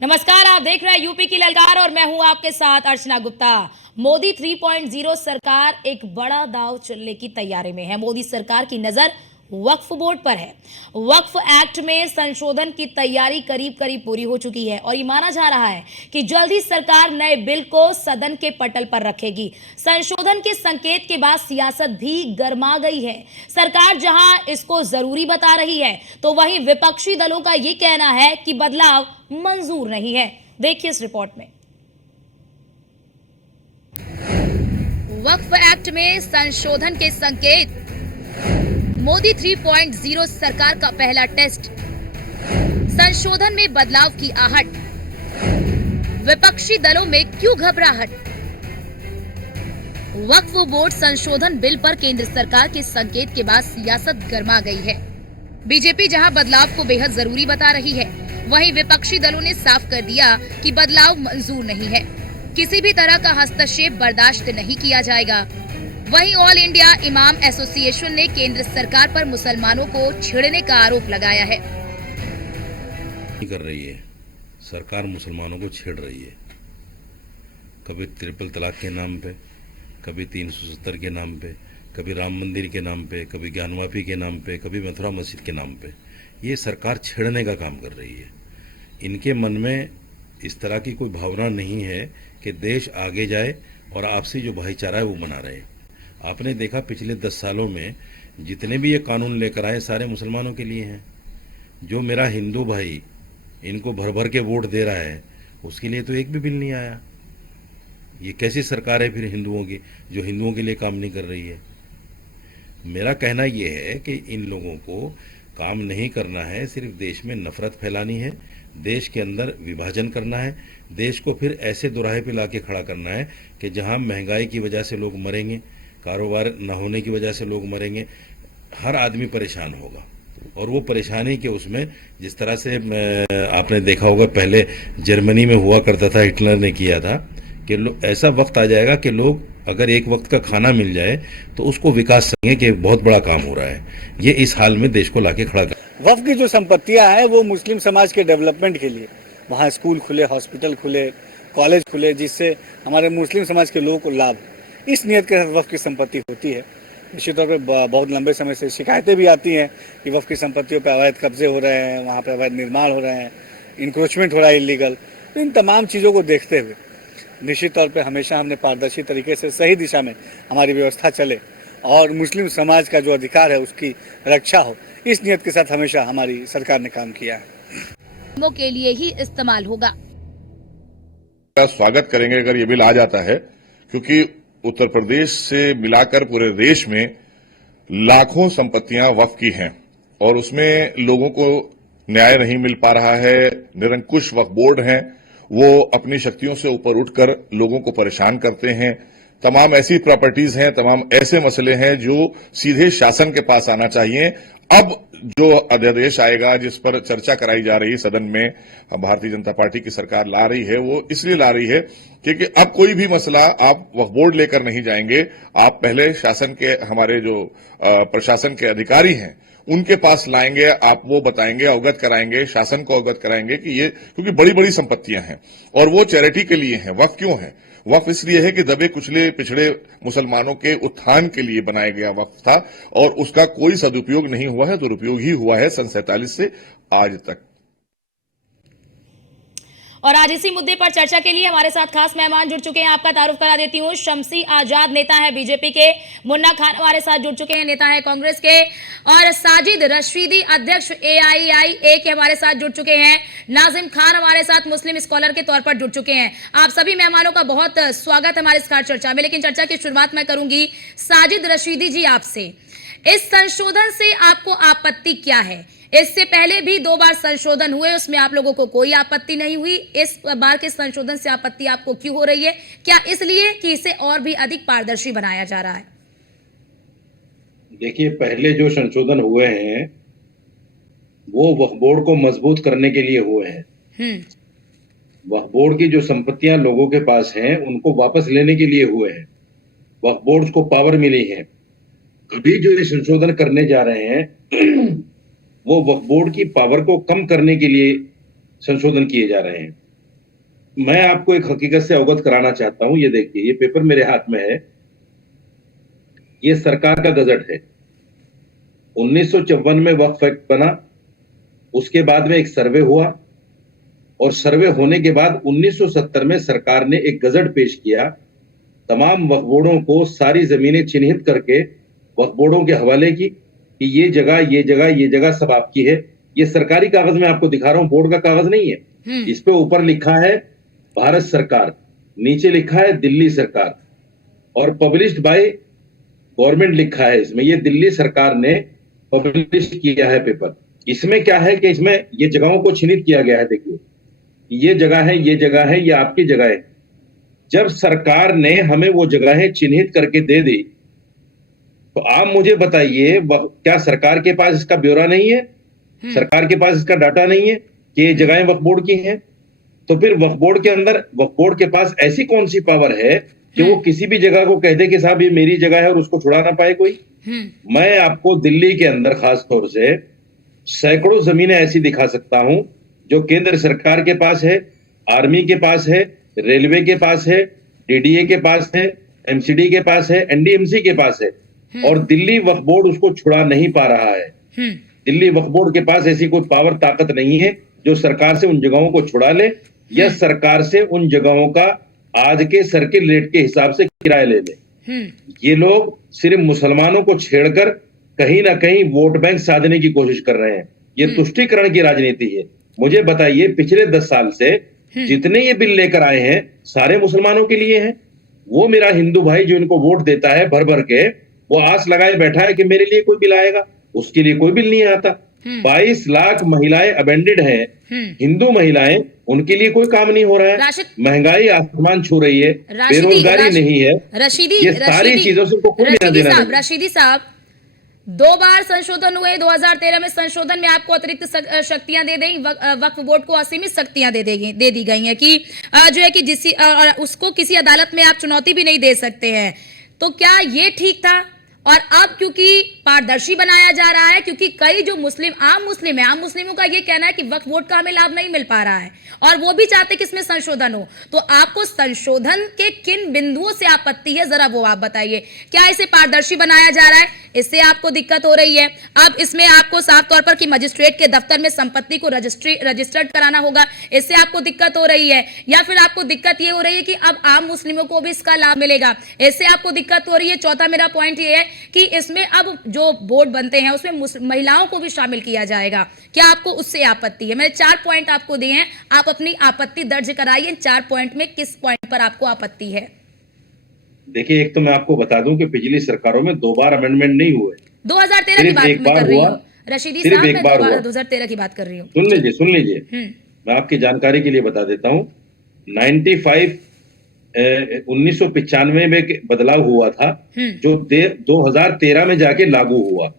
नमस्कार, आप देख रहे हैं यूपी की ललकार और मैं हूं आपके साथ अर्चना गुप्ता। मोदी 3.0 सरकार एक बड़ा दांव चलने की तैयारी में है। मोदी सरकार की नजर वक्फ बोर्ड पर है। वक्फ एक्ट में संशोधन की तैयारी करीब करीब पूरी हो चुकी है और ये माना जा रहा है कि जल्दी सरकार नए बिल को सदन के पटल पर रखेगी। संशोधन के संकेत के बाद सियासत भी गर्मा गई है। सरकार जहां इसको जरूरी बता रही है तो वहीं विपक्षी दलों का ये कहना है कि बदलाव मंजूर नहीं है। देखिए इस रिपोर्ट में। वक्फ एक्ट में संशोधन के संकेत, मोदी 3.0 सरकार का पहला टेस्ट, संशोधन में बदलाव की आहट, विपक्षी दलों में क्यों घबराहट। वक्फ बोर्ड संशोधन बिल पर केंद्र सरकार के संकेत के बाद सियासत गर्मा गई है। बीजेपी जहां बदलाव को बेहद जरूरी बता रही है, वहीं विपक्षी दलों ने साफ कर दिया कि बदलाव मंजूर नहीं है, किसी भी तरह का हस्तक्षेप बर्दाश्त नहीं किया जाएगा। वहीं ऑल इंडिया इमाम एसोसिएशन ने केंद्र सरकार पर मुसलमानों को छेड़ने का आरोप लगाया है। कर रही है सरकार, मुसलमानों को छेड़ रही है, कभी ट्रिपल तलाक के नाम पे, कभी 370 के नाम पे, कभी राम मंदिर के नाम पे, कभी ज्ञानवापी के नाम पे, कभी मथुरा मस्जिद के नाम पे। ये सरकार छेड़ने का काम कर रही है। इनके मन में इस तरह की कोई भावना नहीं है कि देश आगे जाए और आपसी जो भाईचारा है वो बना रहे। आपने देखा पिछले 10 सालों में जितने भी ये कानून लेकर आए सारे मुसलमानों के लिए हैं। जो मेरा हिंदू भाई इनको भर भर के वोट दे रहा है उसके लिए तो एक भी बिल नहीं आया। ये कैसी सरकार है फिर हिंदुओं की, जो हिंदुओं के लिए काम नहीं कर रही है। मेरा कहना ये है कि इन लोगों को काम नहीं करना है, सिर्फ देश में नफरत फैलानी है, देश के अंदर विभाजन करना है, देश को फिर ऐसे दोराहे पे लाके खड़ा करना है कि जहां महंगाई की वजह से लोग मरेंगे, कारोबार न होने की वजह से लोग मरेंगे, हर आदमी परेशान होगा। और वो परेशानी के उसमें जिस तरह से आपने देखा होगा पहले जर्मनी में हुआ करता था, हिटलर ने किया था कि ऐसा वक्त आ जाएगा कि लोग अगर एक वक्त का खाना मिल जाए तो उसको विकास समझेंगे कि बहुत बड़ा काम हो रहा है। ये इस हाल में देश को लाके खड़ा कर। वक्फ की जो संपत्तियां हैं वो मुस्लिम समाज के डेवलपमेंट के लिए, वहाँ स्कूल खुले, हॉस्पिटल खुले, कॉलेज खुले, जिससे हमारे मुस्लिम समाज के लोगों को लाभ, इस नियत के साथ वक्फ की संपत्ति होती है। निश्चित तौर पे बहुत लंबे समय से शिकायतें भी आती हैं कि वक्फ की संपत्तियों पर अवैध कब्जे हो रहे हैं, वहाँ पर अवैध निर्माण हो रहे हैं, इंक्रोचमेंट हो रहा है इलीगल। तो इन तमाम चीज़ों को देखते हुए निश्चित तौर पे हमेशा हमने पारदर्शी तरीके से सही दिशा में हमारी व्यवस्था चले और मुस्लिम समाज का जो अधिकार है उसकी रक्षा हो, इस नियत के साथ हमेशा हमारी सरकार ने काम किया है। के लिए ही इस्तेमाल होगा। स्वागत करेंगे अगर ये बिल आ जाता है, क्योंकि उत्तर प्रदेश से मिलाकर पूरे देश में लाखों संपत्तियां वक्फ की हैं और उसमें लोगों को न्याय नहीं मिल पा रहा है। निरंकुश वक्फ बोर्ड हैं, वो अपनी शक्तियों से ऊपर उठकर लोगों को परेशान करते हैं। तमाम ऐसी प्रॉपर्टीज हैं, तमाम ऐसे मसले हैं जो सीधे शासन के पास आना चाहिए। अब जो अध्यादेश आएगा जिस पर चर्चा कराई जा रही है सदन में, भारतीय जनता पार्टी की सरकार ला रही है, वो इसलिए ला रही है क्योंकि अब कोई भी मसला आप वक्फ बोर्ड लेकर नहीं जाएंगे, आप पहले शासन के, हमारे जो प्रशासन के अधिकारी हैं उनके पास लाएंगे, आप वो बताएंगे, अवगत कराएंगे, शासन को अवगत कराएंगे कि ये, क्योंकि बड़ी बड़ी संपत्तियां हैं और वो चैरिटी के लिए हैं। वक्फ क्यों है? वक्फ इसलिए है कि दबे कुचले पिछड़े मुसलमानों के उत्थान के लिए बनाया गया वक्फ था और उसका कोई सदुपयोग नहीं हुआ है, दुरुपयोग ही हुआ है सन 47 से आज तक। और आज इसी मुद्दे पर चर्चा के लिए हमारे साथ खास मेहमान जुड़ चुके हैं। आपका तारुफ करा देती हूँ। शमसी आजाद नेता है बीजेपी के, मुन्ना खान हमारे साथ जुड़ चुके हैं, नेता है कांग्रेस के, और साजिद रशीदी अध्यक्ष AIIA के हमारे साथ जुड़ चुके हैं। नाजिम खान हमारे साथ मुस्लिम स्कॉलर के तौर पर जुड़ चुके हैं। आप सभी मेहमानों का बहुत स्वागत है हमारे इस खास चर्चा में। लेकिन चर्चा की शुरुआत मैं करूंगी साजिद रशीदी जी आपसे। इस संशोधन से आपको आपत्ति क्या है? इससे पहले भी 2 बार संशोधन हुए, उसमें आप लोगों को कोई आपत्ति नहीं हुई। इस बार के संशोधन से आपत्ति आपको क्यों हो रही है? क्या इसलिए कि इसे और भी अधिक पारदर्शी बनाया जा रहा है? देखिए, पहले जो संशोधन हुए हैं वो वक्फ बोर्ड को मजबूत करने के लिए हुए हैं। वक्फ बोर्ड की जो संपत्तियां लोगों के पास हैं उनको वापस लेने के लिए हुए हैं। वक्फ बोर्ड को पावर मिली है। अभी जो ये संशोधन करने जा रहे हैं वो वक्फ बोर्ड की पावर को कम करने के लिए संशोधन किए जा रहे हैं। मैं आपको एक हकीकत से अवगत कराना चाहता हूं। ये देखिए, ये पेपर मेरे हाथ में है, ये सरकार का गजट है। 1954 में वक्फ एक्ट बना, उसके बाद में एक सर्वे हुआ, और सर्वे होने के बाद 1970 में सरकार ने एक गजट पेश किया, तमाम वक्फ बोर्डों को सारी जमीनें चिन्हित करके वक्फ बोर्डों के हवाले की कि ये जगह, ये जगह, ये जगह सब आपकी है। ये सरकारी कागज में आपको दिखा रहा हूं, बोर्ड का कागज नहीं है। इस पे ऊपर लिखा है भारत सरकार, नीचे लिखा है दिल्ली सरकार, और पब्लिश्ड बाय गवर्नमेंट लिखा है इसमें। ये दिल्ली सरकार ने पब्लिश किया है पेपर। इसमें क्या है कि इसमें ये जगहों को चिन्हित किया गया है। देखिए, ये जगह है, ये जगह है, ये आपकी जगह है। जब सरकार ने हमें वो जगहें चिन्हित करके दे दी, तो आप मुझे बताइए, क्या सरकार के पास इसका ब्यौरा नहीं है? सरकार के पास इसका डाटा नहीं है कि ये जगहें वक्फ बोर्ड की हैं? तो फिर वक्फ बोर्ड के अंदर, वक्फ बोर्ड के पास ऐसी कौन सी पावर है कि वो किसी भी जगह को कह दे कि साहब ये मेरी जगह है और उसको छुड़ा ना पाए कोई? मैं आपको दिल्ली के अंदर खास तौर से सैकड़ों जमीनें ऐसी दिखा सकता हूं जो केंद्र सरकार के पास है, आर्मी के पास है, रेलवे के पास है, डीडीए के पास है, एमसीडी के पास है, एनडीएमसी के पास है, और दिल्ली वक्फ बोर्ड उसको छुड़ा नहीं पा रहा है। दिल्ली वक्फ बोर्ड के पास ऐसी कोई पावर ताकत नहीं है जो सरकार से उन जगहों को छुड़ा ले, या सरकार से उन जगहों का आज के सर्किल रेट के हिसाब से किराया ले ले। ये लोग सिर्फ मुसलमानों को छेड़कर कहीं ना कहीं वोट बैंक साधने की कोशिश कर रहे हैं। ये तुष्टीकरण की राजनीति है। मुझे बताइए, पिछले 10 साल से जितने ये बिल लेकर आए हैं सारे मुसलमानों के लिए हैं। वो मेरा हिंदू भाई जो इनको वोट देता है भर भर के, वो आस लगाए बैठा है कि मेरे लिए कोई बिल आएगा, उसके लिए कोई बिल नहीं आता। 22 लाख महिलाएं अबेंडेड हैं, हिंदू महिलाएं, उनके लिए कोई काम नहीं हो रहा है। महंगाई आसमान छू रही है, बेरोजगारी नहीं है, ये सारी चीजों से उनको कोई लेना देना नहीं। रशीदी साहब, 2 बार संशोधन हुए। 2013 में संशोधन में आपको अतिरिक्त शक्तियां दे दी, वक्फ बोर्ड को असीमित शक्तियां दे दी गई हैं कि जो है कि उसको किसी अदालत में आप चुनौती भी नहीं दे सकते हैं। तो क्या ये ठीक था? और अब क्योंकि पारदर्शी बनाया जा रहा है, क्योंकि कई जो आम मुस्लिमों का ये कहना है कि वक्फ बोर्ड का हमें लाभ नहीं मिल पा रहा है और वो भी चाहते कि इसमें संशोधन हो, तो आपको संशोधन के किन बिंदुओं से आपत्ति है, जरा वो आप बताइए। क्या इसे पारदर्शी बनाया जा रहा है, इससे आपको दिक्कत हो रही है? अब इसमें आपको साफ तौर पर कि मजिस्ट्रेट के दफ्तर में संपत्ति को रजिस्टर्ड कराना होगा, इससे आपको दिक्कत हो रही है? या फिर आपको दिक्कत ये हो रही है कि अब आम मुस्लिमों को भी इसका लाभ मिलेगा, इससे आपको दिक्कत हो रही है? चौथा मेरा पॉइंट ये है कि इसमें अब जो बोर्ड बनते हैं उसमें महिलाओं को भी शामिल किया जाएगा, क्या आपको उससे आपत्ति है? मैंने 4 पॉइंट आपको दिए हैं, आप अपनी आपत्ति दर्ज कराइए। 4 पॉइंट में किस पॉइंट पर आपको आपत्ति है? देखिए, एक तो मैं आपको बता दूं कि पिछली सरकारों में 2 बार अमेंडमेंट नहीं हुए। 2013 की बात मैं कर रही हूँ रशीदी साहब, मैं 2013 की बात कर रही हूँ। सुन लीजिए, मैं आपकी जानकारी के लिए बता देता हूँ। 1995 में बदलाव हुआ था जो 2013 में जाके लागू हुआ।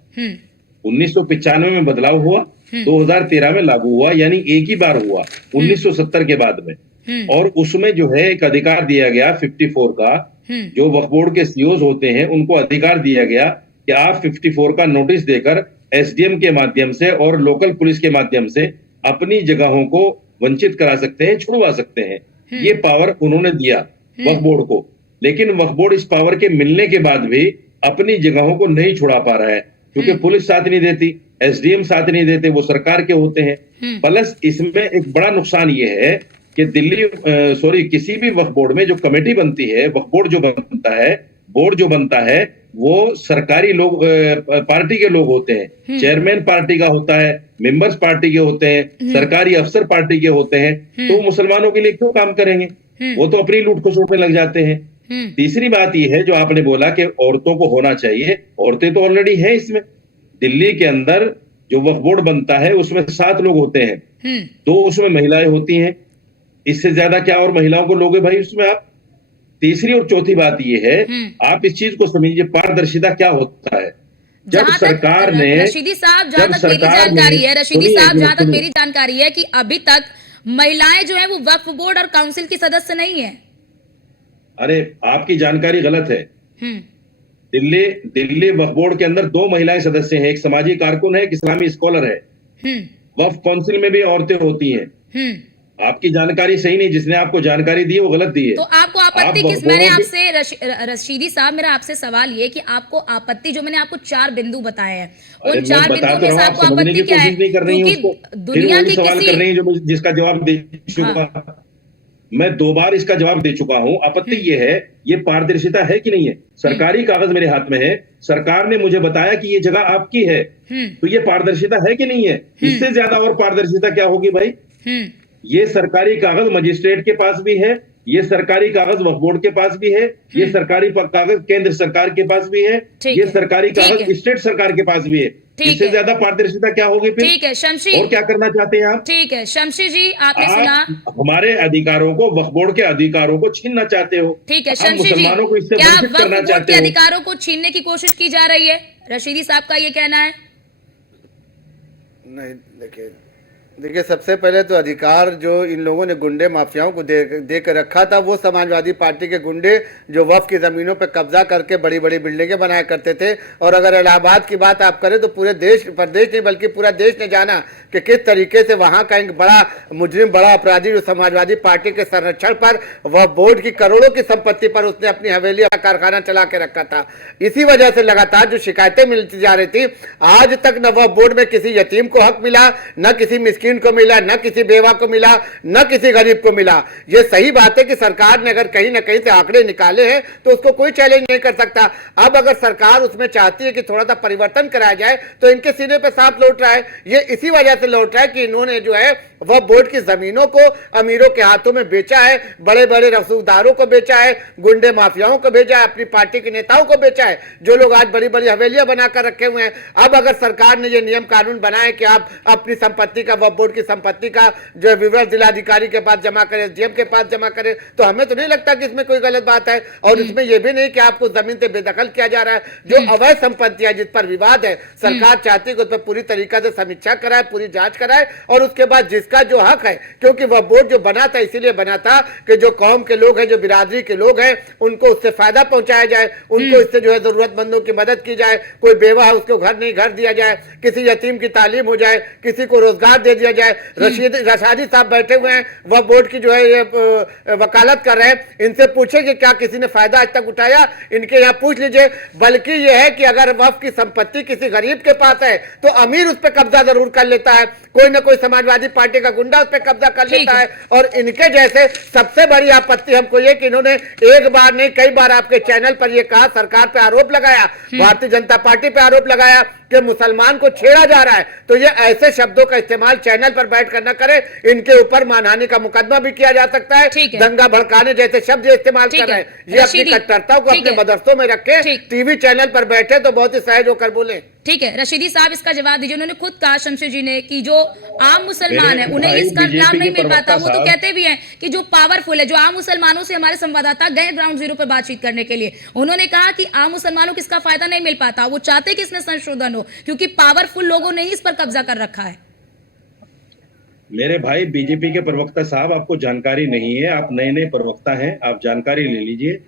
1995 में बदलाव हुआ, 2013 में लागू हुआ, यानी एक ही बार हुआ 1970 के बाद में। और उसमें जो है एक अधिकार दिया गया 54 का, जो वक्फ बोर्ड के सीओज होते हैं उनको अधिकार दिया गया कि आप 54 का नोटिस देकर एसडीएम के माध्यम से और लोकल पुलिस के माध्यम से अपनी जगहों को वंचित करा सकते हैं, छुड़वा सकते हैं। ये पावर उन्होंने दिया वक्फ बोर्ड को, लेकिन वक्फ बोर्ड इस पावर के मिलने के बाद भी अपनी जगहों को नहीं छुड़ा पा रहा है, क्योंकि पुलिस साथ नहीं देती, एसडीएम साथ नहीं देते, वो सरकार के होते हैं। प्लस इसमें एक बड़ा नुकसान ये है कि किसी भी वक्फ बोर्ड में जो कमेटी बनती है, वक्फ बोर्ड जो बनता है वो सरकारी लोग, पार्टी के लोग होते हैं। चेयरमैन पार्टी का होता है, मेंबर्स पार्टी के होते हैं, सरकारी अफसर पार्टी के होते हैं। तो मुसलमानों के लिए क्यों काम करेंगे? वो तो अपनी लूट खसोट में लग जाते हैं। तीसरी बात यह है जो आपने बोला कि औरतों को होना चाहिए, औरतें तो ऑलरेडी हैं इसमें। दिल्ली के अंदर जो वक्फ बोर्ड बनता है उसमें 7 लोग होते हैं, 2 उसमें महिलाएं होती हैं। इससे ज्यादा क्या और महिलाओं को लोगे भाई उसमें आप? तीसरी और चौथी बात यह है, आप इस चीज को समझिए, पारदर्शिता क्या होता है। जब सरकार ने, रशीदी साहब, जहां तक मेरी जानकारी है, रशीदी साहब, जहां तक मेरी जानकारी है कि अभी तक महिलाएं जो है वो वक्फ बोर्ड और काउंसिल की सदस्य नहीं है। अरे आपकी जानकारी गलत है। दिल्ली वक्फ बोर्ड के अंदर 2 महिलाएं सदस्य हैं, एक समाजी कारकुन है, एक इस्लामी स्कॉलर है। वक्फ काउंसिल में भी औरतें होती हैं। आपकी जानकारी सही नहीं, जिसने आपको जानकारी दी है वो गलत दी है। तो आपको आपत्ति आप किस, मैंने वक्फ बोर्ड आपसे रशीदी साहब, मेरा आपसे सवाल ये कि आपको आपत्ति, जो मैंने आपको 4 बिंदु बताए हैं, अरे उन मैं 4 बता बिंदुओं तो में रहा से हूं, आप आपको समझने आपत्ति की क्या है? कोशिश नहीं कर रही हैं उसको। क्योंकि फिर दुनिया वही की सवाल कर किसी, रही हैं जो जिसका जवाब दे चुका। मैं 2 बार इसका जवाब दे चुका हूं। आपत्ति ये है, ये पारदर्शिता है कि नहीं है? सरकारी कागज मेरे हाथ में है, सरकार ने मुझे बताया कि ये जगह आपकी है, तो ये पारदर्शिता है कि नहीं है? इससे ज्यादा और पारदर्शिता क्या होगी भाई? ये सरकारी कागज मजिस्ट्रेट के पास भी है, ये सरकारी कागज वक्फ बोर्ड के पास भी है, ये सरकारी कागज केंद्र सरकार के पास भी है, ये सरकारी कागज स्टेट सरकार के पास भी है। इससे ज्यादा पारदर्शिता क्या होगी फिर? ठीक है शमशी, और क्या करना चाहते हैं आप? ठीक है शमशी जी, आपने सुना। आप हमारे अधिकारों को, वक्फ बोर्ड के अधिकारों को छीनना चाहते हो। ठीक है आप शमशी जी, मुसलमानों को इससे क्या वंचित वक्फ करना बोर्ड चाहते के हो? अधिकारों को छीनने की कोशिश की जा रही है? रशीदी साहब का ये कहना है। नहीं, देखिए सबसे पहले तो अधिकार जो इन लोगों ने गुंडे माफियाओं को दे कर रखा था, वो समाजवादी पार्टी के गुंडे जो वक्फ की ज़मीनों पर कब्जा करके बड़ी बड़ी बिल्डिंगें बनाया करते थे। और अगर इलाहाबाद की बात आप करें तो पूरे देश, प्रदेश नहीं बल्कि पूरा देश ने जाना कि किस तरीके से वहाँ का एक बड़ा मुजरिम, बड़ा अपराधी जो समाजवादी पार्टी के संरक्षण पर, वक्फ बोर्ड की करोड़ों की संपत्ति पर उसने अपनी हवेली का कारखाना चला के रखा था। इसी वजह से लगातार जो शिकायतें मिलती जा रही थी, आज तक न वक्फ बोर्ड में किसी यतीम को हक मिला, न किसी मिस्किन को मिला, न किसी बेवा को मिला, न किसी गरीब को मिला। ये सही बात है कि सरकार ने अगर कहीं ना कहीं से आंकड़े निकाले हैं तो उसको कोई चैलेंज नहीं कर सकता। अब अगर सरकार उसमें चाहती है कि थोड़ा सा परिवर्तन कराया जाए तो इनके सीने पे सांप लौट रहा है। ये इसी वजह से लौट रहा है कि इन्होंने जो है वह बोर्ड की जमीनों को अमीरों के हाथों में बेचा है, बड़े बड़े रसूखदारों को बेचा है, गुंडे माफियाओं को बेचा है, अपनी पार्टी के नेताओं को बेचा है, जो लोग आज बड़ी बड़ी हवेलियां बनाकर रखे हुए हैं। अब अगर सरकार ने ये नियम कानून बनाए कि आप अपनी संपत्ति का, वक्फ बोर्ड की संपत्ति का जो विवरण जिलाधिकारी के पास जमा करें, एसडीएम के पास जमा करें, तो हमें तो नहीं लगता कि इसमें कोई गलत बात है। और इसमें यह भी नहीं कि आपको जमीन से बेदखल किया जा रहा है। जो अवैध संपत्तियां जिस पर विवाद है, सरकार चाहती है कि उस पर पूरी तरीका से समीक्षा कराए, पूरी जांच कराए और उसके बाद जिसका जो हक है, क्योंकि वह बोर्ड जो बना था इसीलिए बना था कि जो कौम के लोग हैं, जो बिरादरी के लोग हैं, उनको उससे फायदा पहुंचाया जाए, उनको इससे जो है जरूरतमंदों की मदद की जाए। कोई बेवा है उसको घर नहीं घर दिया जाए, किसी यतीम की तालीम हो जाए, किसी को रोजगार दे दिया जाए। रशादी साहब बैठे हुए हैं, वह बोर्ड की जो है ये वकालत कर रहे हैं, इनसे पूछे कि क्या किसी ने फायदा आज तक उठाया, इनके यहाँ पूछ लीजिए। बल्कि यह है कि अगर वक्फ की संपत्ति किसी गरीब के पास है तो अमीर उस पर कब्जा जरूर कर लेता है, कोई ना कोई समाजवादी पार्टी का गुंडा उस पर कब्जा कर लेता है। और इनके जैसे सबसे बड़ी आपत्ति हमको ये कि इन्होंने एक बार नहीं कई बार आपके चैनल पर यह कहा, सरकार पे आरोप लगाया, भारतीय जनता पार्टी पे आरोप लगाया कि मुसलमान को छेड़ा जा रहा है। तो ये ऐसे शब्दों का इस्तेमाल चैनल पर बैठ कर न करे, इनके ऊपर मानहानि का मुकदमा भी किया जा सकता है। दंगा भड़काने जैसे शब्द इस्तेमाल कर रहे हैं, ये अपनी कट्टरता को अपने मदरसों में रखे, टीवी चैनल पर बैठे तो बहुत ही सहज होकर बोले। ठीक है रशीदी साहब, इसका जवाब दीजिए। उन्होंने खुद कहा, शमशेर जी ने, कि जो आम मुसलमान है उन्हें इसका लाभ नहीं मिल पाता। वो तो कहते भी हैं कि जो पावरफुल है, जो आम मुसलमानों से हमारे संवाददाता गए ग्राउंड जीरो पर बातचीत करने के लिए, उन्होंने कहा कि आम मुसलमानों को इसका फायदा नहीं मिल पाता। वो चाहते कि इसमें संशोधन हो क्योंकि पावरफुल लोगों ने ही इस पर कब्जा कर रखा है। मेरे भाई बीजेपी के प्रवक्ता साहब, आपको जानकारी नहीं है, आप नए नए प्रवक्ता हैं, आप जानकारी ले लीजिए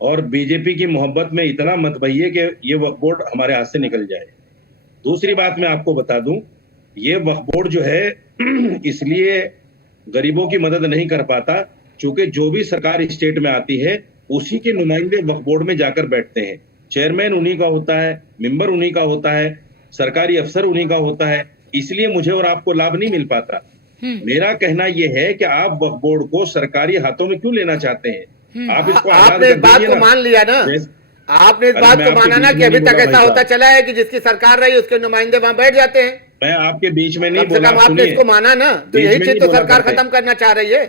और बीजेपी की मोहब्बत में इतना मत बहिए कि ये वक्फ बोर्ड हमारे हाथ से निकल जाए। दूसरी बात मैं आपको बता दूं, ये वक्फ बोर्ड जो है इसलिए गरीबों की मदद नहीं कर पाता क्योंकि जो भी सरकार स्टेट में आती है उसी के नुमाइंदे वक्फ बोर्ड में जाकर बैठते हैं। चेयरमैन उन्हीं का होता है, मेंबर उन्हीं का होता है, सरकारी अफसर उन्हीं का होता है, इसलिए मुझे और आपको लाभ नहीं मिल पाता। मेरा कहना यह है कि आप वक्फ बोर्ड को सरकारी हाथों में क्यों लेना चाहते हैं? आप इसको आपने इस बात को मान लिया ना, आपने इस बात को माना ना कि अभी तक ऐसा होता चला है कि जिसकी सरकार रही उसके नुमाइंदे वहां बैठ जाते हैं। मैं आपके बीच में नहीं बोला, आपने इसको माना ना, तो यही चीज तो सरकार खत्म करना चाह रही है।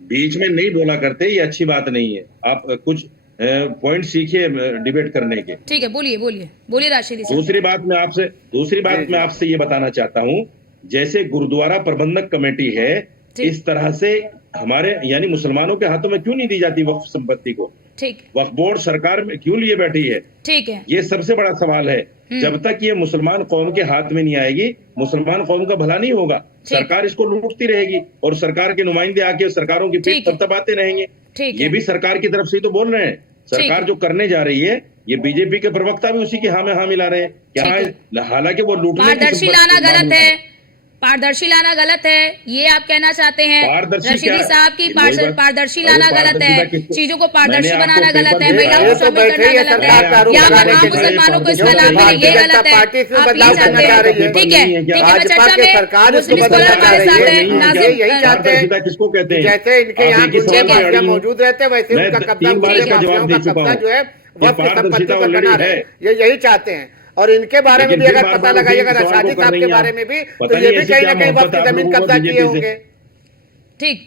बीच में नहीं बोला करते, ये अच्छी बात नहीं है। आप कुछ पॉइंट सीखिए डिबेट करने के। ठीक है, बोलिए बोलिए बोलिए राशिद। दूसरी बात मैं आपसे ये बताना चाहता हूँ, जैसे गुरुद्वारा प्रबंधक कमेटी है, इस तरह से हमारे यानी मुसलमानों के हाथों में क्यों नहीं दी जाती वक्फ संपत्ति को? ठीक। वक्फ बोर्ड सरकार में क्यों लिए बैठी है? ठीक है, ये सबसे बड़ा सवाल है। जब तक ये मुसलमान कौम के हाथ में नहीं आएगी, मुसलमान कौम का भला नहीं होगा। सरकार इसको लूटती रहेगी और सरकार के नुमाइंदे आके सरकारों की पीठ थपथपाते रहेंगे। ये भी सरकार की तरफ से तो बोल रहे हैं। सरकार जो करने जा रही है, ये बीजेपी के प्रवक्ता भी उसी की हाँ में हाँ मिला रहे हैं। हालांकि वो लूटने पारदर्शी लाना गलत है, पारदर्शी लाना गलत है, ये आप कहना चाहते हैं? पारदर्शी रशीदी क्या है? साहब की वही बात- पारदर्शी अरे लाना गलत है, पारदर्शिता किसको- चीजों को पारदर्शी मैंने बनाना आपको गलत है, पेपर महिलाओं दिया को है। शामिल बैठे करना ही है गलत सरकार का है, आरोप या लगाने आम के लिए। मुसलमानों को इसका जो लाभ मिले, भारतीय ये जनता गलत है। पार्टी इसमें आप बदलाव ये करना चाहते चाह हैं? रही है। ठीक है, नहीं है क्या? ठीक है, मैं भाजपा चर्चा की में सरकार इसको मुस्लिम बदलना स्कॉलर चाह हमारे रही साथ है। है, नहीं है नाजिम क्या? यही चाहते हैं पारदर्शिता किसको कहते हैं? जैसे इनके आप यहाँ एक ही गुंडे सवाल पे माफिया अड़ी हैं। मौजूद रहते हैं, वैसे मैं उनका कब्जा 3 बार गुंडे इसका जवाब माफियाओं दे का चुका कब्जा हूं। जो है ये वक्त की संपत्ति पारदर्शिता पर बना ऑलरेडी रहे, है। ये यही चाहते हैं। और इनके बारे में लेकिन भी फिर अगर बार पता बार लगाइएगा उसी सवाल रशादी को कर साहब रही के हैं बारे आप। में भी, पता तो ये नहीं भी ऐसी कहीं क्या ना कहीं मोहब्बत वक्त है की आप जमीन लोगों को कब्जा किए बीजेपी से। होंगे। ठीक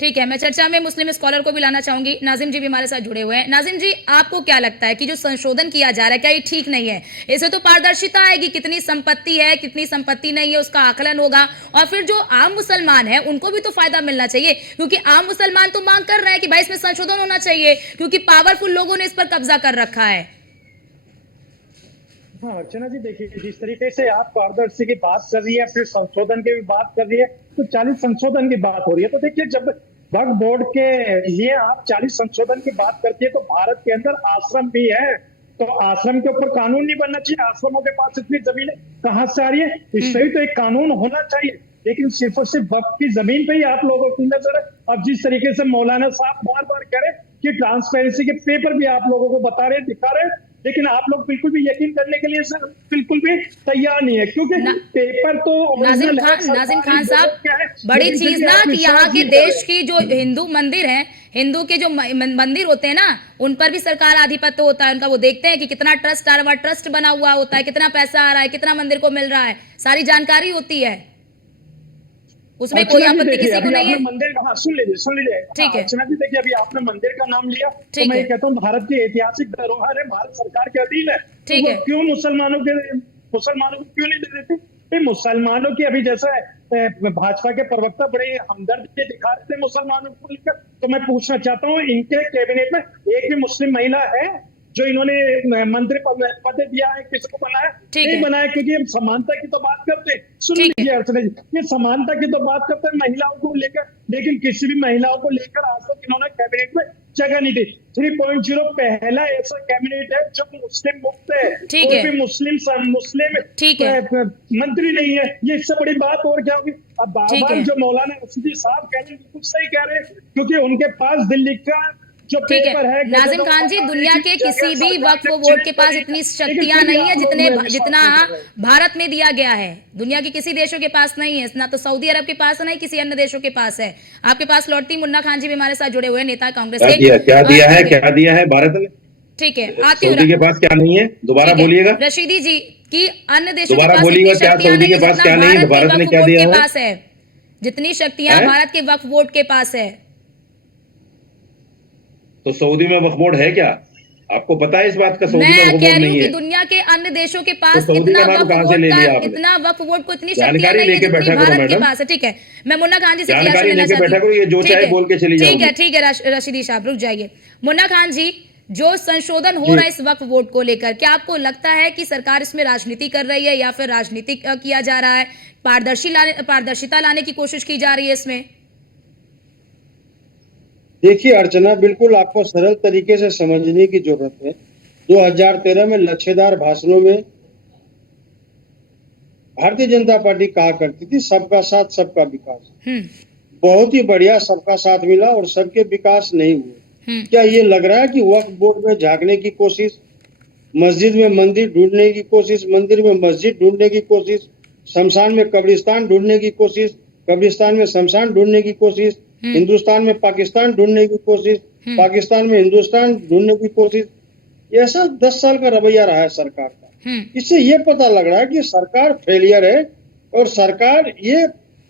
ठीक है, मैं चर्चा में मुस्लिम स्कॉलर को भी लाना चाहूंगी। नाजिम जी भी हमारे साथ जुड़े हुए हैं। नाजिम जी, आपको क्या लगता है कि जो संशोधन किया जा रहा है, क्या ये ठीक नहीं है? इससे तो पारदर्शिता आएगी, कितनी संपत्ति है, कितनी संपत्ति नहीं है, उसका आकलन होगा, और फिर जो आम मुसलमान है उनको भी तो फायदा मिलना चाहिए, क्योंकि आम मुसलमान तो मांग कर रहे हैं कि भाई इसमें संशोधन होना चाहिए, क्योंकि पावरफुल लोगों ने इस पर कब्जा कर रखा है। हाँ अर्चना जी, देखिए जिस तरीके से आप पारदर्शी की बात कर रही है, फिर संशोधन की भी बात कर रही है, तो 40 संशोधन की बात हो रही है। तो देखिए, जब वक्फ बोर्ड के लिए आप 40 संशोधन की बात करती है, तो भारत के अंदर आश्रम भी है, तो आश्रम के ऊपर कानून नहीं बनना चाहिए? आश्रमों के पास इतनी जमीनें कहाँ से आ रही है? इस पे भी तो एक कानून होना चाहिए। लेकिन सिर्फ और सिर्फ वक्फ की जमीन पे ही आप लोगों की नजर है। अब जिस तरीके से मौलाना साहब बार बार कह रहे हैं कि ट्रांसपेरेंसी के पेपर भी आप लोगों को बता रहे हैं, दिखा रहे हैं, लेकिन आप लोग बिल्कुल भी यकीन करने के लिए सर बिल्कुल भी तैयार नहीं है, क्योंकि पेपर तो नाजिम खान साहब, बड़ी चीज ना कि यहाँ के देश की जो हिंदू मंदिर हैं, हिंदू के जो मंदिर होते हैं ना, उन पर भी सरकार आधिपत्य होता है उनका। वो देखते हैं कि कितना ट्रस्ट आ रहा है, ट्रस्ट बना हुआ होता है, कितना पैसा आ रहा है, कितना मंदिर को मिल रहा है, सारी जानकारी होती है, उसमें कोई आपत्ति किसी को नहीं है। मंदिर, हाँ सुन लीजिए ठीक है अर्चना जी, देखिए अभी आपने मंदिर का नाम लिया, तो मैं कहता हूँ भारत की ऐतिहासिक धरोहर है, भारत सरकार के अधीन है, ठीक है। क्यों मुसलमानों को क्यों नहीं दे देते? मुसलमानों की, अभी जैसा भाजपा के प्रवक्ता बड़े हमदर्द दिखा रहे थे मुसलमानों को लेकर, तो मैं पूछना चाहता हूँ, इनके कैबिनेट में एक भी मुस्लिम महिला है जो इन्होंने मंत्री पद दिया है? किसको बनाया? नहीं बनाया, क्योंकि हम समानता की तो बात करते हैं। सुन लीजिए अर्चना जी, ये समानता की तो बात करते हैं महिलाओं को लेकर, लेकिन किसी भी महिलाओं को लेकर आज तक इन्होंने कैबिनेट में जगह नहीं दी। 3.0 पहला ऐसा कैबिनेट है जो मुस्लिम मुक्त है, कोई भी मुस्लिम मंत्री नहीं है। ये इससे बड़ी बात और क्या होगी? अब बार जो मौलाना रशीदी साहब कह रहे हैं बिल्कुल सही कह रहे हैं, क्योंकि उनके पास दिल्ली का जो पेपर है। नाजिम खान जी, दुनिया के किसी भी वक्फ बोर्ड के पास इतनी शक्तियां नहीं है जितना भारत में दिया गया है। दुनिया के किसी देशों के पास नहीं है, ना तो सऊदी अरब के पास है, ना किसी अन्य देशों के पास है। आपके पास लौटती मुन्ना खान जी भी हमारे साथ जुड़े हुए हैं, नेता कांग्रेस के। क्या दिया है भारत ने? ठीक है, आती हूँ। सऊदी के पास क्या नहीं है, दोबारा बोलिएगा। रशीदी जी की अन्य देशों के दोबारा पास बोलिएगा, क्या सऊदी के पास क्या नहीं है? भारत ने क्या दिया है? जितनी शक्तियां भारत के वक्फ बोर्ड के पास है। तो सऊदी में वक्फ बोर्ड है क्या? आपको पता है इस बात का? सऊदी में वक्फ बोर्ड नहीं है। दुनिया के अन्य देशों के पास तो इतना वक्फ बोर्ड को इतनी शक्तियां नहीं है जितनी भारत के पास है। ठीक है, मैं मुन्ना खान जी से जानकारी लेके बैठा करो, ये जो चाहे बोल के चली जाओ। ठीक है रशीदी साहब, रुक जाइए। मुन्ना खान जी, जो संशोधन हो रहा है इस वक्फ बोर्ड को लेकर, क्या आपको लगता है कि सरकार इसमें राजनीति कर रही है या फिर राजनीति किया जा रहा है? पारदर्शिता लाने की कोशिश की जा रही है इसमें? देखिए अर्चना, बिल्कुल आपको सरल तरीके से समझने की जरूरत है। 2013 में लच्छेदार भाषणों में भारतीय जनता पार्टी कहा करती थी सबका साथ सबका विकास। बहुत ही बढ़िया सबका साथ मिला और सबके विकास नहीं हुए। क्या ये लग रहा है कि वक्फ बोर्ड में झांकने की कोशिश, मस्जिद में मंदिर ढूंढने की कोशिश, मंदिर में मस्जिद ढूंढने की कोशिश, शमशान में कब्रिस्तान ढूंढने की कोशिश, कब्रिस्तान में शमशान ढूंढने की कोशिश, हिंदुस्तान में पाकिस्तान ढूंढने की कोशिश, पाकिस्तान में हिंदुस्तान ढूंढने की कोशिश, ऐसा 10 साल का रवैया रहा है सरकार का। इससे ये पता लग रहा है कि सरकार फेलियर है और सरकार ये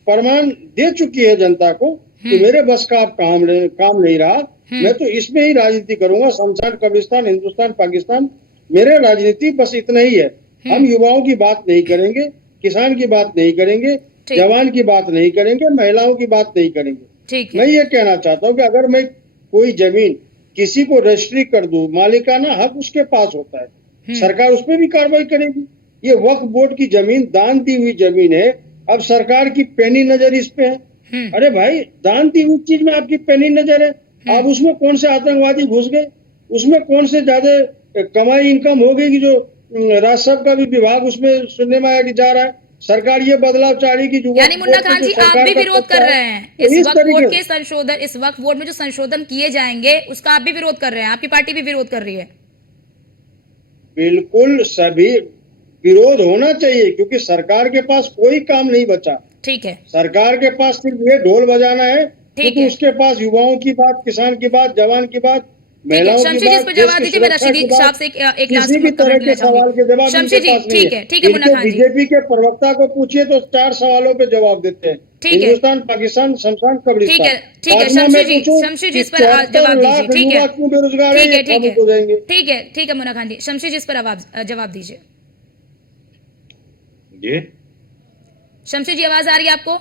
प्रमाण दे चुकी है जनता को कि मेरे बस का अब काम नहीं रहा, मैं तो इसमें ही राजनीति करूंगा। शमशान, कब्रिस्तान, हिंदुस्तान, पाकिस्तान, मेरे राजनीति बस इतना ही है। हम युवाओं की बात नहीं करेंगे, किसान की बात नहीं करेंगे, जवान की बात नहीं करेंगे, महिलाओं की बात नहीं करेंगे। मैं ये कहना चाहता हूँ कि अगर मैं कोई जमीन किसी को रजिस्ट्री कर दूं, मालिकाना हक उसके पास होता है, सरकार उस पर भी कार्रवाई करेगी। ये वक्फ बोर्ड की जमीन दान दी हुई जमीन है, अब सरकार की पैनी नजर इस पे है। अरे भाई, दान दी हुई चीज में आपकी पैनी नजर है, अब उसमें कौन से आतंकवादी घुस गए, उसमें कौन से ज्यादा कमाई इनकम हो गई कि जो राजस्व का भी विभाग उसमें सुनने में आया कि जा रहा है, सरकार ये बदलाव चाह रही कि जो यानी मुन्ना वक्फ बोर्ड खान की जी, जो आप सरकार भी का विरोध तत्व कर है, रहे हैं तो इस इस वक्फ बोर्ड तरीके के संशोधन, इस वक्फ बोर्ड में जो संशोधन किए जाएंगे उसका आप भी विरोध कर रहे हैं, आपकी पार्टी भी विरोध कर रही है? बिल्कुल सभी विरोध होना चाहिए, क्योंकि सरकार के पास कोई काम नहीं बचा। ठीक है, सरकार के पास सिर्फ ये ढोल बजाना है, क्योंकि है। उसके पास युवाओं की बात, किसान की बात, जवान की बात, ठीक है, महिलाओं की शमशी जी, इस बात, पर देश जवाब की दीजिए। मैं सुरक्षा रशीदी की साहब बात, से एक लास्ट किसी भी तरह कमेंट के लेना सवाल चाहूंगी। के जवाब शमशी इनके जी, पास नहीं है। ठीक है मुन्ना इनके खान जी, बीजेपी के प्रवक्ता को पूछिए तो 4 सवालों पे जवाब देते हैं। ठीक है। हिंदुस्तान, पाकिस्तान, शमशान, कब्रिस्तान। ठीक है पांचवा शमशी मैं जी, पूछूं शमशी जी कि इस पर 74 जवाब दीजिए। लाख ठीक युवा है, क्यों बेरोजगार है, ठीक ये है, ठीक खामोश हो जाएंगे। है, ठीक है मुन्ना खान जी, शमशी जी इस पर जवाब दीजिए। ये शमशी जी, आवाज आ रही है आपको?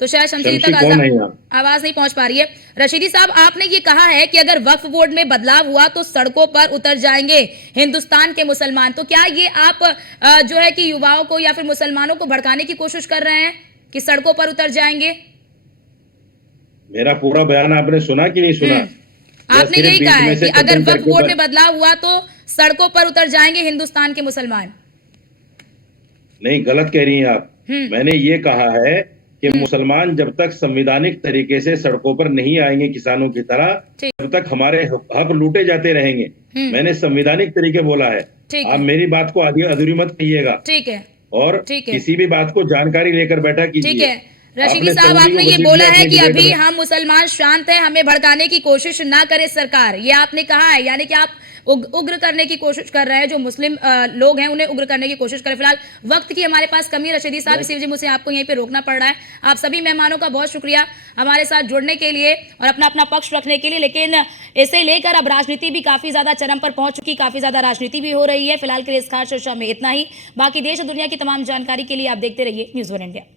तो शायद शमशी जी शमशी तक कौन है यहाँ? आवाज नहीं पहुंच पा रही है। रशीदी साहब, आपने ये कहा है कि अगर वक्फ बोर्ड में बदलाव हुआ तो सड़कों पर उतर जाएंगे हिंदुस्तान के मुसलमान, तो क्या ये आप जो है कि युवाओं को या फिर मुसलमानों को भड़काने की कोशिश कर रहे हैं कि सड़कों पर उतर जाएंगे? मेरा पूरा बयान आपने सुना कि नहीं सुना? या आपने सिर्फ यही बीच कहा में है से कि अगर कटिंग वक्फ करके बोर्ड में बदलाव हुआ तो सड़कों पर उतर जाएंगे हिंदुस्तान के मुसलमान। नहीं, गलत कह रही हैं आप। मैंने ये कहा है कि मुसलमान जब तक संवैधानिक तरीके से सड़कों पर नहीं आएंगे किसानों की तरह, ठीक। तब तक हमारे हक लूटे जाते रहेंगे। मैंने संवैधानिक तरीके बोला है। ठीक आप है। मेरी बात को आधी अधूरी मत कहिएगा ठीक है, और ठीक है। किसी भी बात को जानकारी लेकर बैठा कीजिए। ठीक है रशीदी आपने साहब, सऊदी आपने को ये घसीट बोला लिया है अपने कि डिबेट अभी में। हम मुसलमान शांत हैं, हमें भड़काने की कोशिश ना करे सरकार, ये आपने कहा है। यानी कि आप उग्र करने की कोशिश कर रहे हैं, जो मुस्लिम लोग हैं उन्हें उग्र करने की कोशिश कर। फिलहाल वक्त की हमारे पास कमी है रशीदी साहब, इसी वजह मुझे आपको यहीं पे रोकना पड़ रहा है। आप सभी मेहमानों का बहुत शुक्रिया हमारे साथ जुड़ने के लिए और अपना अपना पक्ष रखने के लिए। लेकिन इसे लेकर अब राजनीति भी काफी ज्यादा चरम पर पहुंच चुकी, काफी ज्यादा राजनीति भी हो रही है। फिलहाल के लिए इस खास चर्चा में इतना ही। बाकी देश और दुनिया की तमाम जानकारी के लिए आप देखते रहिए न्यूज़ 1 इंडिया।